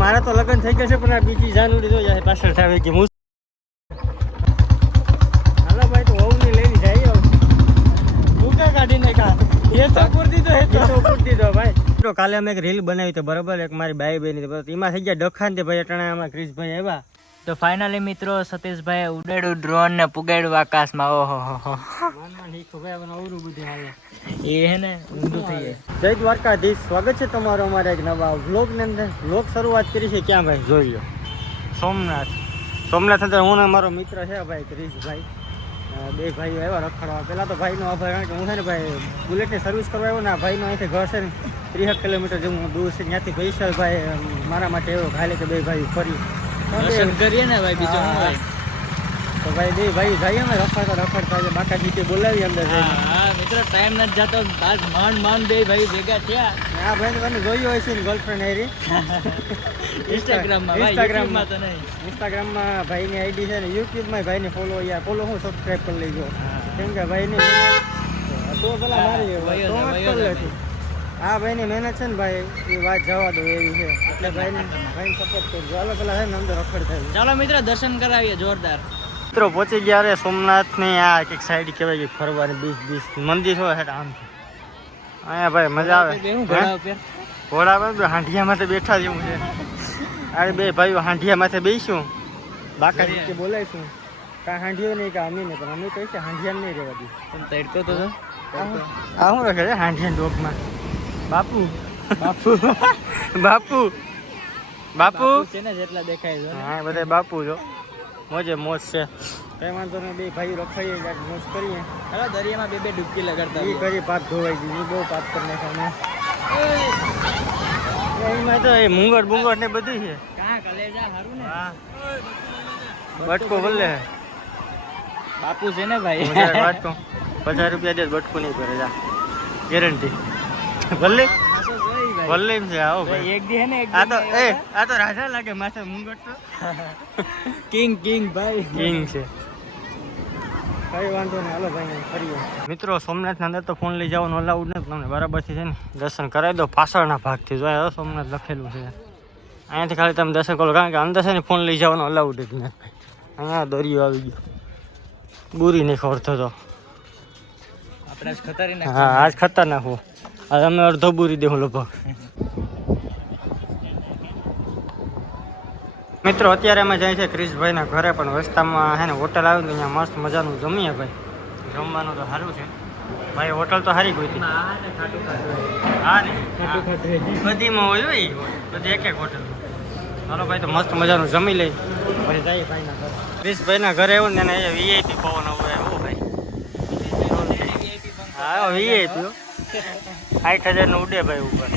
મારા તો લગ્ન થઈ ગયા છે પણ આ બીજી જાનુડી તો જાય પાછળ થાય કે હું હાલો ભાઈ તો વહુ ની લઈને જાય ભૂકા કાઢી નાખા એ તો પૂરતી તો એ તો પૂરતી તો ભાઈ. તો કાલે અમે એક રીલ બનાવી તો બરાબર? એક મારી બાઈ બેની એમાં થઈ ગયા ડખાન તે ભાઈ અટાણે આમાં ક્રિશભાઈ આવ્યા. તો ફાઇનલી મિત્રો સતીશભાઈ ઉડાડ્યું ડ્રોન ને પુગાડ્યું આકાશમાં. ઓહો, હો એ હે ને, ઊંધું થઈ જાય. જય દ્વારકાધીશ. સ્વાગત છે તમારો અમારા એક નવા વ્લોગની અંદર. વ્લોગ શરૂઆત કરી છે ક્યાં ભાઈ? જોઈ લો. સોમનાથ. સોમનાથ અંદર હું ને મારો મિત્ર છે ભાઈ ક્રિશભાઈ. બે ભાઈઓ આવ્યા રખડવા. પહેલાં તો ભાઈનો આભાર, કારણ કે હું છે ને ભાઈ બુલેટની સર્વિસ કરવા આવ્યો ને આ ભાઈનો અહીંથી ઘર છે ને ત્રીસેક કિલોમીટર જેવું દૂર છે. ત્યાંથી ભાઈ મારા માટે એવો ખાલી કે બે ભાઈ ફરી દર્શન કરીએ ને ભાઈ બીજો શું તો ભાઈ દે ભાઈ જઈએ અમે રખડતા રખડતા છે બાકાજી તે બોલાવી અંદર હા હા મિત્ર ટાઈમ નથી જતો. આજ માંડ માંડ બે ભાઈ ભેગા થયા. હા ભાઈ તમે જોયું હોય છે ને ગર્લફ્રેન્ડ હેરી ઇન્સ્ટાગ્રામમાં ઇન્સ્ટાગ્રામમાં તો નહીં. ઇન્સ્ટાગ્રામમાં ભાઈની આઈડી છે ને યુટ્યુબમાં ભાઈને ફોલો યાર ફોલો હું સબસ્ક્રાઇબ કરી લેજો. કેમ કે ભાઈની તો પેલા મારી તો કરી લેતી. આ ભાઈની મહેનત છે ને ભાઈ એ વાત જવા દો એવી છે. એટલે ભાઈને ભાઈને સપોર્ટ કરજો. ચાલો પેલા છે ને અંદર રખડ થાય. ચાલો મિત્ર દર્શન કરાવીએ જોરદાર. મિત્રો પહોંચી ગયા રે સોમનાથની આ કંઈક સાઈડ કહેવાય કે ફરવાની બીચ બીચ. મંદિર હોય હેઠ આમ છે. અહીંયા ભાઈ મજા આવે. ઘોડા પર બે હાંડિયા માથે બેઠા જેવું છે. અરે બે ભાઈઓ હાંડિયા માથે બેસીશું બાકા રીતે બોલાવીશું કાંઈ હાંડિયો નહીં કાં અમે નહીં પણ અમે કહીશું હાંડિયા નહીં રહેવા દઈએ. તડકો તો આ શું રખે છે હાંઢિયા ડોગમાં? બાપુ. બાપુ. બાપુ. બાપુ? છે ને જેટલા દેખાય છે હા બધા બાપુ જો મોજે મોજ છે. કઈ વાંધો નહીં બે ભાઈ રખાઈએ ક્યાંક મોજ કરીએ. હા દરિયામાં બે બે ડૂબકી લગાડતા એ કરી પાક ધોવાઈ ગઈ એ બહુ પાક કરી નાખ્યા એમાં તો એ મુંગટ બુંગટ ને બધું છે. કાં કલેજા હારું ને? હા. બટકો ભલે બાપુ છે ને ભાઈ? બટકો પચાસ રૂપિયા દે બટકો નહીં કરે જા. ગેરંટી. ભલે. એમ છે આવો ભાઈ. એક દી હે ને એક આ તો એ આ તો રાજા લાગે માથે મુંગટ તો. કિંગ કિંગ ભાઈ. કિંગ છે. કઈ વાંધો નહીં હાલો ભાઈ ફરીએ મિત્રો સોમનાથના અંદર તો ફોન લઈ જવાનું અલાઉડ નથી તમને બરાબરથી છે ને? દર્શન કરાવી દો પાછળના ભાગથી જો સોમનાથ લખેલું છે. અહીંયાથી ખાલી તમે દર્શન કરો કારણ કે અંદર છે ને ફોન લઈ જવાનો અલાઉડ જ નથી. અહીંયા દરિયો આવી ગયો. બુરી નહીં ખોર થતો આપણે આજ ખતરી હા આજ ખતરનાક હો. આ અમે અડધો પૂરી દેવું લગભગ. મિત્રો અત્યારે અમે જાય છે ક્રિશભાઈના ઘરે પણ રસ્તામાં હે ને હોટલ આવ્યું તો અહીંયા મસ્ત મજાનું જમીએ ભાઈ. જમવાનું તો સારું છે. ભાઈ હોટલ તો સારી ગઈ હતી હા ને? બધીમાં હોય હોય. બધી એક એક હોટલ ચાલો ભાઈ તો મસ્ત મજાનું જમી લઈ પછી જઈએ ભાઈના ઘરે. ક્રિશભાઈના ઘરે એવું ને એને વીઆઈપી પવન એવું ભાઈ હા વીઆઈપી આઠ હજારનું ઉડે ભાઈ ઉપર.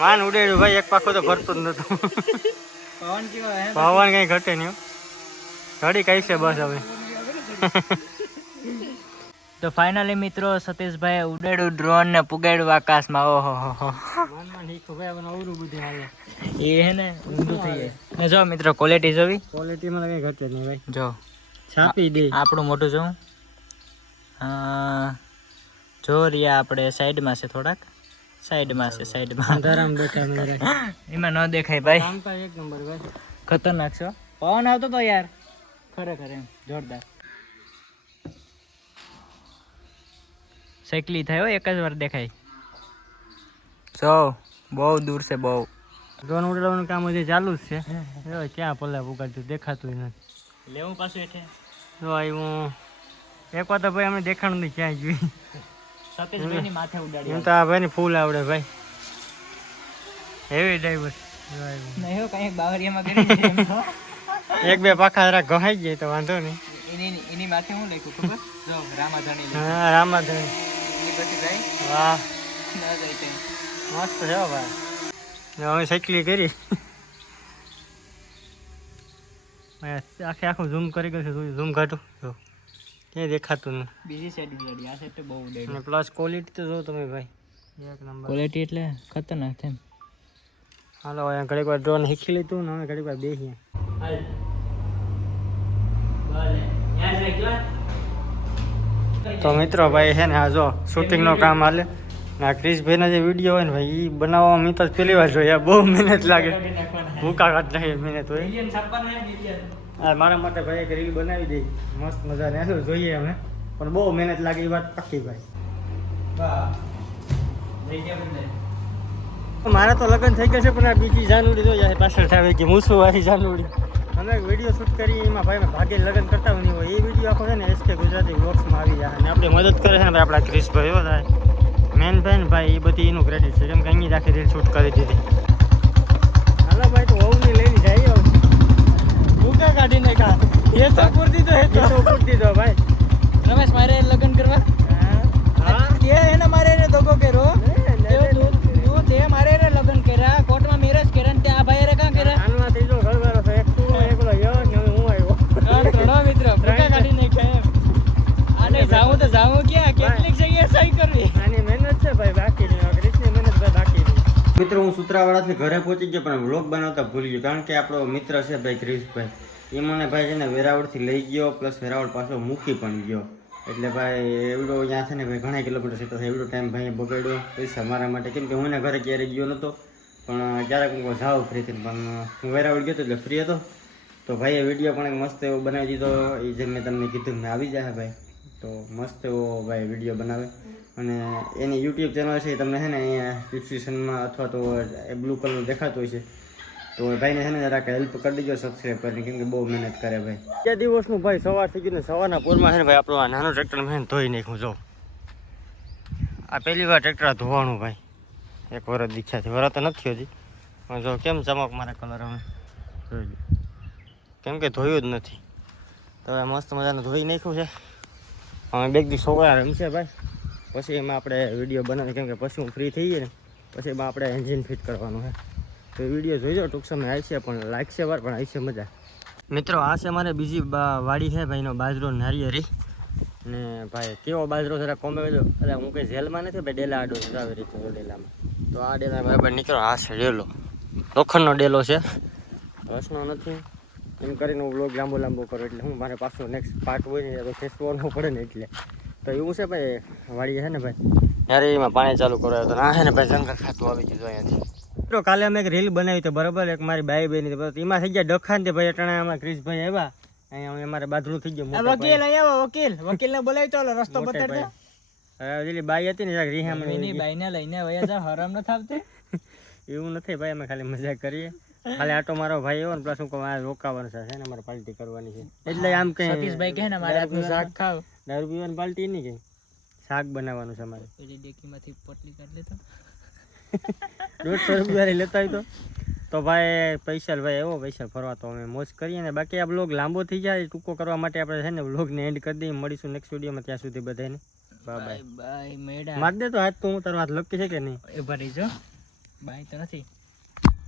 માન ઉડે ભાઈ એક પાખો તો ભરતું જ નતું. પવન કઈ ઘટે નહીં ઘડી કઈ છે બસ હવે. તો ફાઇનલી મિત્રો સતીશભાઈ ઉડેડું ડ્રોન ને પુગાડ્યું આકાશમાં. ઓહો હો એ હે ને ઊંધું થઈ જાય. ને જો મિત્રો ક્વોલિટી જોવી. ક્વોલિટીમાં કઈ ઘટે નહીં ભાઈ. જો. છાપી દે. આપણું મોટું જોઉં હા. જો રહ્યા આપણે સાઈડમાં છે થોડાક. સાઈડમાં છે સાઈડમાં. આરામ બેઠા એમાં ન દેખાય ભાઈ. એક નંબર ભાઈ. ખતરનાક છો પવન આવતો તો યાર. ખરેખર એમ જોરદાર. સાયકલી થાય હો એક જ વાર દેખાય. સો બહુ દૂર છે બહુ. ડ્રોન ઉડાડવાનું કામ હજી ચાલુ જ છે. ક્યાં પલ્લા ઉગાડતું દેખાતું નથી. લેવું પાછું એઠે તો આવ્યું એક વાર તો ભાઈ અમે દેખાણું નહીં ક્યાંય જોઈ સતીશભાઈની માથે ઉડાડી એમ તો આ ભાઈ ફૂલ આવડે ભાઈ. હેવી ડ્રાઈવર નહીં હો કઈ બાવરિયામાં કરી એક બે પાખા જરા ઘહાઈ જાય તો વાંધો નહીં. એની એની માથે હું લખ્યું ખબર? જો રામાધણી હા રામાધન એની પછી ભાઈ? વાહ. ના જાય કઈ. મસ્ત છે હો ભાઈ. હવે સાયકલી કરી. આખે આખું ઝૂમ કરી ગયું છે ઝૂમ કાઢું જો. ક્યાંય દેખાતું નહીં બીજી સાઈડ ઉડાડી આ સાઈડ તો બહુ ઉડાડી અને પ્લસ ક્વોલિટી તો જો તમે ભાઈ એક નંબર ક્વોલિટી એટલે ખતરનાક છે હાલો અહીંયા ઘડીક વાર ડ્રોન શીખી લીધું ને હવે ઘડીક વાર બેસીએ તો મિત્રો ભાઈ છે ને આ જો શૂટિંગનું કામ હાલે. આ ક્રિશભાઈના જે વીડિયો હોય ને ભાઈ એ બનાવવા મિત્ર પહેલી વાર જોઈએ બહુ મહેનત લાગે. ભૂકા કાઢ નાખી મહેનત હોય. હા, મારા માટે ભાઈ એક બનાવી દે. મસ્ત મજા ને જોઈએ અમે. પણ બહુ મહેનત લાગે એ વાત પક્કી ભાઈ. મારા તો લગ્ન થઈ ગયા છે, પણ આ બીજી જાનુડી યાર પાછળ થાય કે મૂસું વાળી જાનુડી અમે વીડિયો શૂટ કરી, એમાં ભાઈ ભાગે લગ્ન કરતા નહીં હોય એ વીડિયો આખો છે ને એસકે ગુજરાતી વ્લોગ્સમાં આવી જાય અને આપણે મદદ કરે છે ને આપણા ક્રિશભાઈ હો થાય મેન ભાઈ ભાઈ, એ બધી એનું ક્રેડિટ છે. કેમ કે અહીં જ રીલ શૂટ કરી દીધી. હાલો ભાઈ, તો વહુની લઈને જાય. ભૂકા કાઢી નાખા એ તો પૂરતી તો એ તો પૂરતી તો ભાઈ. રમેશ મારે લગ્ન કરવા? હા કે એને મારે એને ધોકો કર્યો. ને, ને, ને, તું તું તે મારે એને લગ્ન કર્યા. કોર્ટમાં મેરેજ કર્યા તે આ ભાઈ કાં કર્યા? આનમાં ત્રીજો ઘરવાળો છે. એક તું એકલો યશ ને હું આવ્યો. ત્રણો મિત્ર. ભૂકા કાઢી નાખ્યા એમ. આને જાવું તો જાવું ક્યાં? કેટલીક જગ્યાએ સહી કરવી. આની મહેનત છે ભાઈ બાકી મહેનત ભાઈ બાકી મિત્રો હું સુત્રાવાળાથી ઘરે પહોંચી ગયો પણ વ્લોગ બનાવતા ભૂલી ગયો. કારણ કે આપણો મિત્ર છે ભાઈ ક્રિશભાઈ એ મને ભાઈ છે ને વેરાવળથી લઈ ગયો, પ્લસ વેરાવળ પાછો મૂકી પણ ગયો. એટલે ભાઈ એવડો ત્યાં છે ને ભાઈ ઘણા કિલોમીટર છે થાય એવડો ટાઈમ ભાઈ બગાડ્યો. પૈસા મારા માટે. કેમ કે હું એના ઘરે ક્યારેય ગયો નહોતો પણ ક્યારેક હું જાઉં ફ્રીથી. પણ હું વેરાવળ ગયો હતો એટલે ફ્રી હતો. તો ભાઈએ વીડિયો પણ એક મસ્ત એવો બનાવી દીધો. એ જે મેં તમને કીધું મેં આવી જાય ભાઈ. તો મસ્ત એવો ભાઈ વીડિયો બનાવે. અને એની યુટ્યુબ ચેનલ છે એ તમને છે ને અહીંયા ડિસ્ક્રિપ્શનમાં અથવા તો એ બ્લુ કલર દેખાતું હોય છે. તો ભાઈને છે ને જરાક હેલ્પ કરી દેજો સબસ્ક્રાઈબ કરીને કેમ કે બહુ મહેનત કરે ભાઈ. બે દિવસનું ભાઈ સવાર થઈ ગયું ને સવારના પૂરમાં છે ને ભાઈ આપણો આ નાનો ટ્રેક્ટર મેં ધોઈ નાખ્યું, જો. આ પહેલી વાર ટ્રેક્ટર ધોવાનું ભાઈ. એક વરસ દીક્ષાથી વરસ તો નથી હજી. પણ જો કેમ ચમક મારા કલર અમે કેમ કે ધોયું જ નથી. તો મસ્ત મજાનું ધોઈ નાખ્યું છે. અમે બે દિવસ છોકરા રમશે ભાઈ. પછી એમાં આપણે વીડિયો બનાવીએ, કેમ કે પછી હું ફ્રી થઈ ગઈ ને. પછી એમાં આપણે એન્જિન ફિટ કરવાનું છે. તો વીડિયો જોઈજો ટૂંક સમય આવશે પણ લાગશે વાર, પણ આવશે મજા. મિત્રો, આ છે મારે બીજી વાડી છે, ભાઈનો બાજરો નારિયેરી ને ભાઈ, કેવો બાજરો, જરા કોમે જો અરે હું કંઈ જેલમાં નથી, ભાઈ, ડેલા આડો આવી રીતે ડેલામાં. તો આ ડેલા બરાબર, નીકળો, આ છે ડેલો. લોખંડનો ડેલો છે. રસનો નથી. એમ કરીને હું બ્લોગ લાંબો લાંબો કરું, એટલે હું મારે પાછો નેક્સ્ટ પાર્ટ હોય ને તો ખેંચવાનો પડે ને એટલે. તો એવું છે, ભાઈ વાડી છે ને, ભાઈ? એમાં પાણી ચાલુ કરાયો તો ના છે ને, ભાઈ જંગલ ખાતું આવી ગયું અહીંયાથી. મિત્રો કાલે અમે એક રીલ બનાવી હતી બરાબર? એક મારી બાઈ બેની એમાં થઈ ગયા ડખા ને તે ભાઈ અટાણે અમારા ક્રિશભાઈ આવ્યા. અહીંયા અમારે બાજરું થઈ ગયું વકીલ અહીંયા વકીલ વકીલ. ને બોલાવી તો રસ્તો દે પેલી બાઈ હતી ને રીહામણી બાઈને લઈને વયા જા હરામ ન થાવતી એવું નથી ભાઈ અમે ખાલી મજાક કરીએ. ખાલી આટો મારો ભાઈ એવો ને પ્લસ હું કહું રોકાવાનું છે ને મારે પાર્ટી કરવાની છે. એટલે આમ કઈ સતીશભાઈ કહે ને મારે આપનું શાક ખાવ. દારૂ પીવાની પાર્ટી નહીં કઈ શાક બનાવવાનું છે અમારે. પેલી ડેકીમાંથી પોટલી કાઢ લેતો દોઢસો રૂપિયા લેતા હોય તો? તો ભાઈ પૈસા ભાઈ એવો પૈસા ફરવા તો અમે મોજ કરીએ ને. બાકી આ બ્લોગ લાંબો થઈ જાય ટૂંકો કરવા માટે આપણે છે ને બ્લોગને એન્ડ કરી દઈએ. મળીશું નેક્સ્ટ વિડીયોમાં ત્યાં સુધી બધાને. બાય બાય બાય મેડા માર દે તો હાથ તો હું તારો હાથ લકી છે કે નહીં? એ ભરી જો બાય તો નથી.